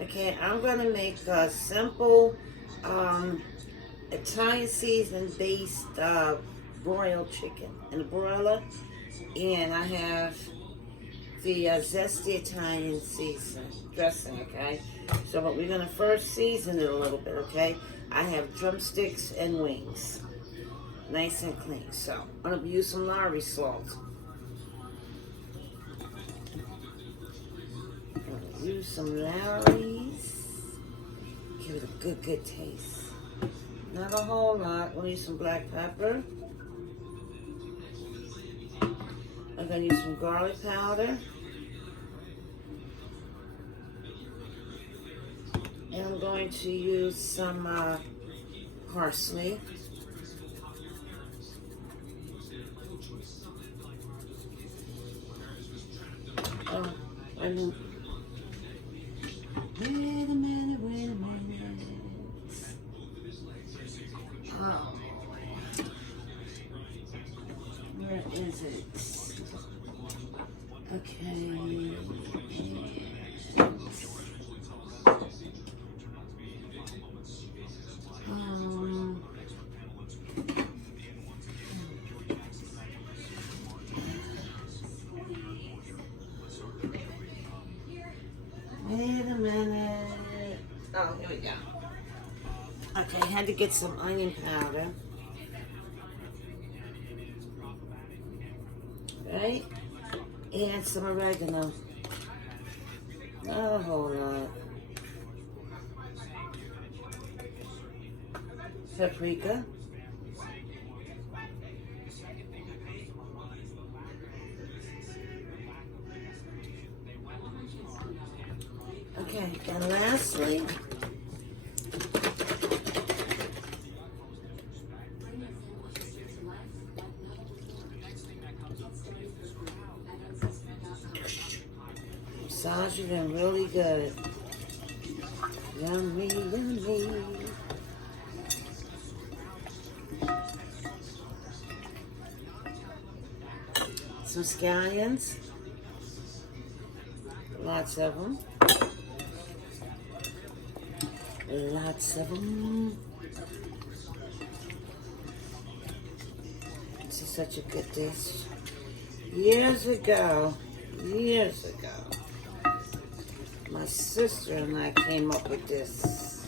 Okay, I'm going to make a simple Italian season based broiled chicken in a broiler. And I have the zesty Italian season dressing, okay? So, but we're going to first season it a little bit, okay? I have drumsticks and wings. Nice and clean. So, I'm going to use some Lowry salt. I'm going to use some Lowry's. Give it a good taste. Not a whole lot. We'll use some black pepper. I'm going to use some garlic powder. And I'm going to use some parsley. Oh, and wait a minute. Oh, where is it? Okay. Wait a minute. Oh, here we go. Okay, had to get some onion powder. Right? And some oregano. Not a whole lot. Paprika. Okay, and lastly, massage it in really good. Yummy. Some scallions. Lots of them. This is such a good dish. Years ago, my sister and I came up with this.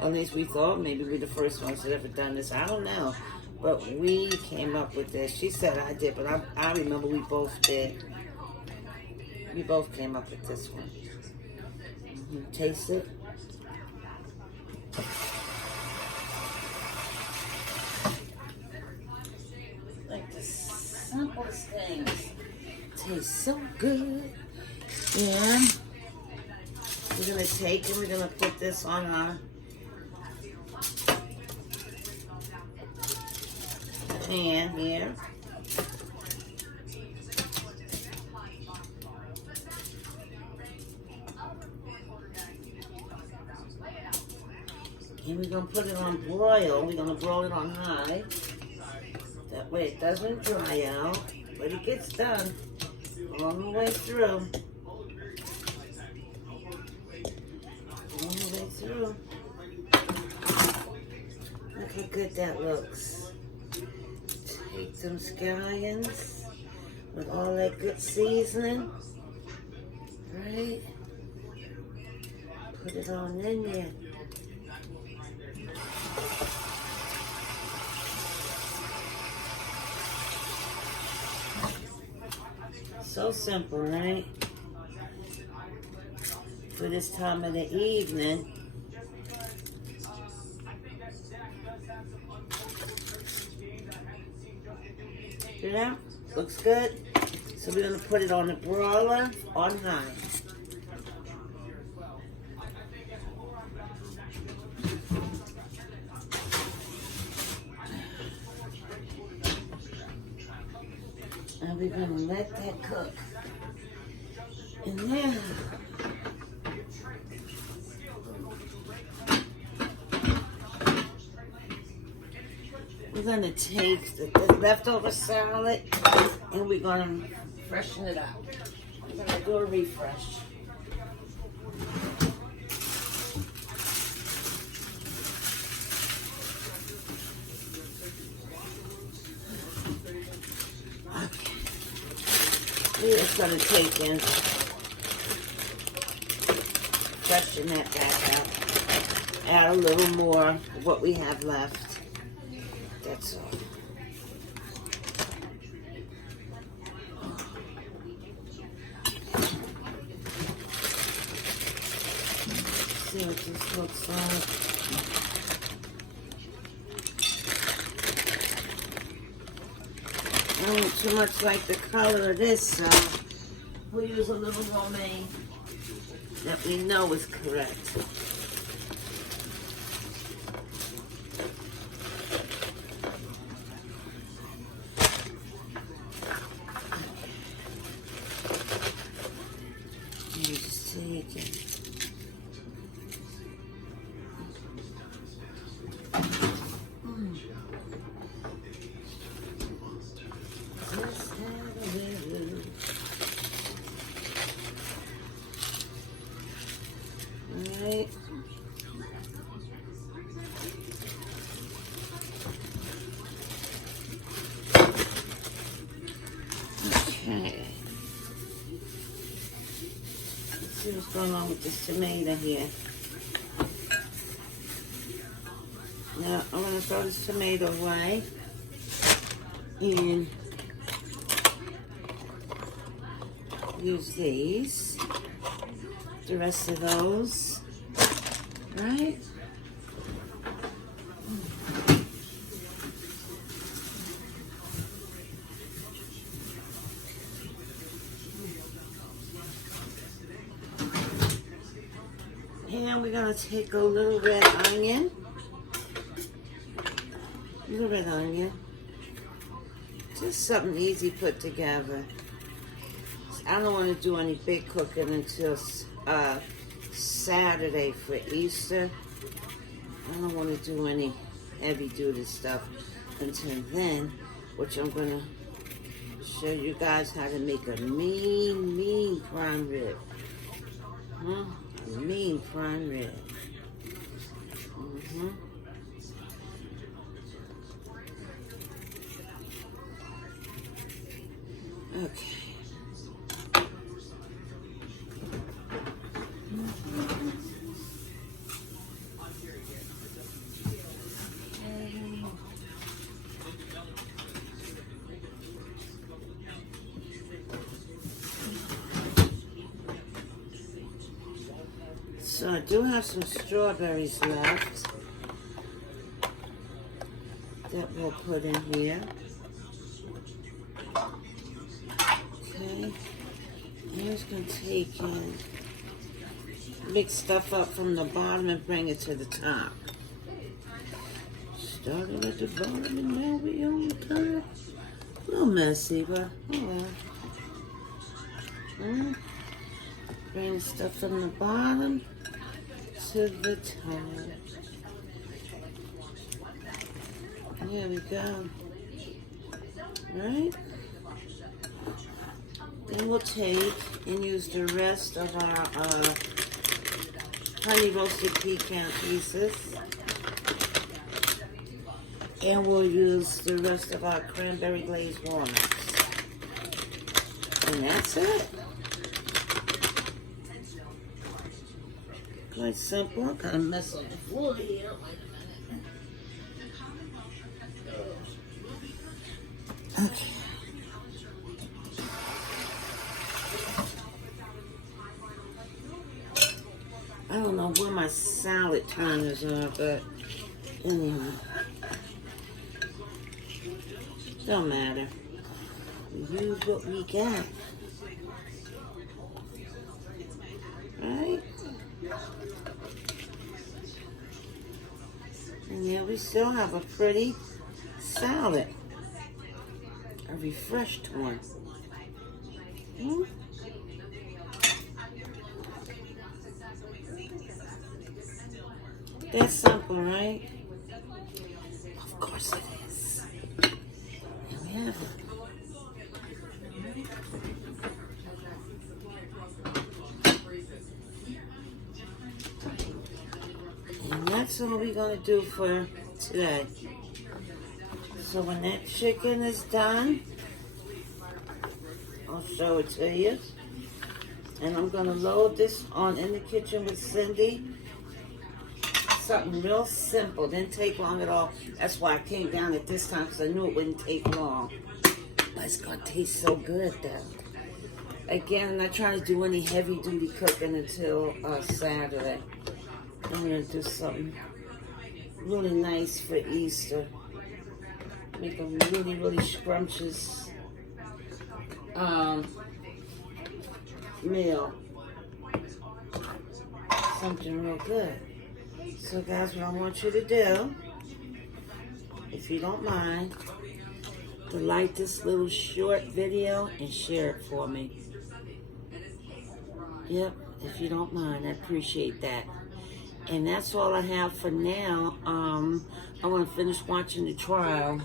At least we thought maybe we're the first ones that ever done this. I don't know. But we came up with this. She said I did, but I remember we both did. We both came up with this one. Taste it. Like the simplest things. Tastes so good. And we're going to take and we're going to put this on our pan here. And we're going to put it on broil. We're going to broil it on high. That way it doesn't dry out, but it gets done all the way through. All the way through. Look how good that looks. Take some scallions with all that good seasoning. Right? Put it on in there. So simple, right? For this time of the evening. Yeah, looks good. So we're going to put it on the broiler on high. And we're going to let that cook. And then we're going to take the leftover salad and we're going to freshen it up. I'm gonna do a refresh. Okay. We're just gonna take in, freshen that back up. Add a little more of what we have left. That's all. See what this looks like. I don't too much like the color of this, so we'll use a little romaine that we know is correct. Just take it. Alright. Okay. Let's see what's going on with this tomato here. Now I'm going to throw this tomato away and use these. The rest of those, right? And we're gonna take a little red onion. Little red onion. Just something easy put together. I don't want to do any big cooking until Saturday for Easter. I don't want to do any heavy duty stuff until then, which I'm going to show you guys how to make a mean prime rib. A mean prime rib. Okay. So I do have some strawberries left that we'll put in here. Okay. I'm just going to take and mix stuff up from the bottom and bring it to the top. Started at the bottom and now we on the top. A little messy, but oh well. Bring the stuff from the bottom to the top. There we go. Right? Then we'll take and use the rest of our honey roasted pecan pieces. And we'll use the rest of our cranberry glazed walnuts. And that's it. Quite simple. I'm kind of messing with the floor here. Okay. I don't know where my salad turners are, but anyhow. Don't matter. We use what we got. Right? And yeah, we still have a pretty salad. A refreshed one. That's simple, right? Of course it is. And we have it. that's all we're gonna do for today. So when that chicken is done, I'll show it to you. And I'm gonna load this on In the Kitchen with Cindy. Something real simple, didn't take long at all. That's why I came down at this time, because I knew it wouldn't take long. But it's gonna taste so good though. Again, I'm not trying to do any heavy duty cooking until Saturday. I'm gonna do something really nice for Easter. Make a really, really scrumptious meal. Something real good. So guys, what I want you to do, if you don't mind, to like this little short video and share it for me. Yep, if you don't mind, I appreciate that. And that's all I have for now. I want to finish watching the trial.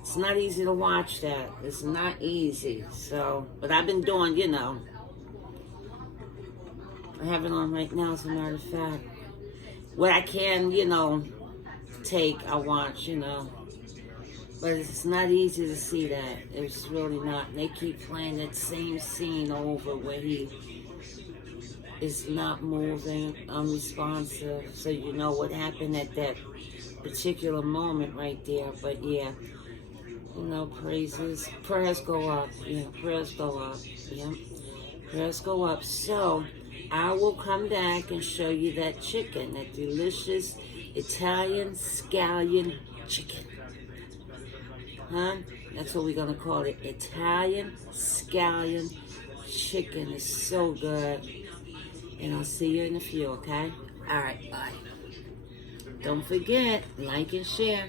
It's not easy to watch that. It's not easy. So, but I've been doing, you know. I have it on right now, as a matter of fact. What I can, you know, take, I watch, you know. But it's not easy to see that. It's really not. And they keep playing that same scene over where he is not moving, unresponsive. So you know what happened at that particular moment right there. But yeah, you know, praises, prayers go up. Yeah, prayers go up. Yeah, prayers go up. So I will come back and show you that chicken, that delicious Italian scallion chicken. Huh? That's what we're going to call it. Italian scallion chicken. Is so good. And I'll see you in a few, okay? All right, bye. Don't forget, like and share.